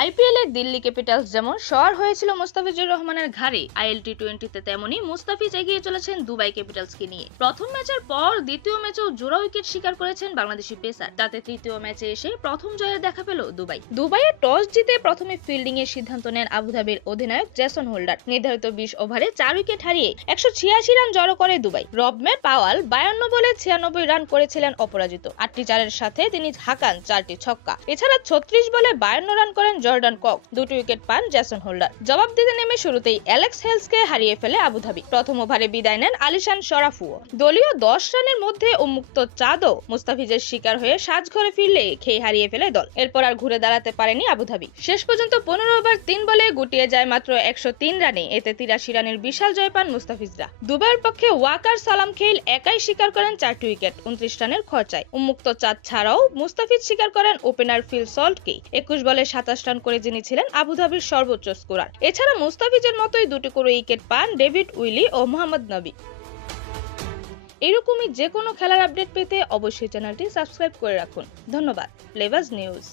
IPL Delhi Capitals যেমন শর হয়েছিল মুস্তাফিজুর রহমানের ঘাড়ে আইএল টি টোয়েন্টিতে তেমনই মুস্তাফিজ এগিয়ে চলেছেন দুবাই ক্যাপিটালসকে নিয়ে। প্রথম ম্যাচের পর দ্বিতীয় ম্যাচেও জোড়া উইকেট শিকার করেছেন বাংলাদেশি পেসার। তাতে তৃতীয় ম্যাচে এসে প্রথম জয়ের দেখা পেল দুবাই। দুবাইয়ে টস জিতে প্রথমে ফিল্ডিং এর সিদ্ধান্ত নেন আবুধাবির অধিনায়ক জেসন হোল্ডার। নির্ধারিত বিশ ওভারে চার উইকেট হারিয়ে একশো ছিয়াশি রান জড়ো করে দুবাই। রবম্যান পাওয়াল বায়ান্ন বলে ছিয়ানব্বই রান করেছিলেন অপরাজিত। আটটি চারের সাথে তিনি হাঁকান চারটি ছক্কা। এছাড়া ছত্রিশ বলে বায়ান্ন রান করেন জর্ডান কক দুটি উইকেট পান জ্যাসন হোল্ডার। জবাব দিতে নেমে শুরুতেই অ্যালেক্স হেলসকে হারিয়ে ফেলে আবুধাবি। প্রথম ওভারে বিদায় নেন আলিশান শরাফুও। দলীয় দশ রানের মধ্যে উন্মুক্ত চাঁদও মুস্তাফিজের শিকার হয়ে সাজঘরে ফিরলে খেয়ে হারিয়ে ফেলে দল। এরপর আর ঘুরে দাঁড়াতে পারেনি আবুধাবি। শেষ পর্যন্ত পনেরো ওভার তিন বলে গুটিয়ে যায় মাত্র একশো তিন রানে। এতে তিরাশি রানের বিশাল জয় পান মুস্তাফিজরা। দুবাইয়ের পক্ষে ওয়াকার সালাম খেইল একাই শিকার করেন চারটি উইকেট, উনত্রিশ রানের খরচায়। উন্মুক্ত চাঁদ ছাড়াও মুস্তাফিজ শিকার করেন ওপেনার ফিল সল্টকে একুশ বলে সাতাশ রান করে যিনি ছিলেন আবুধাবির সর্বোচ্চ স্কোরার। এছাড়া মুস্তাফিজের মতোই দুটি করে উইকেট পান ডেভিড উইলি ও মোহাম্মদ নবী। এরকমই যে কোনো খেলার আপডেট পেতে অবশ্যই চ্যানেলটি সাবস্ক্রাইব করে রাখুন। ধন্যবাদ ফ্লেভার্স নিউজ।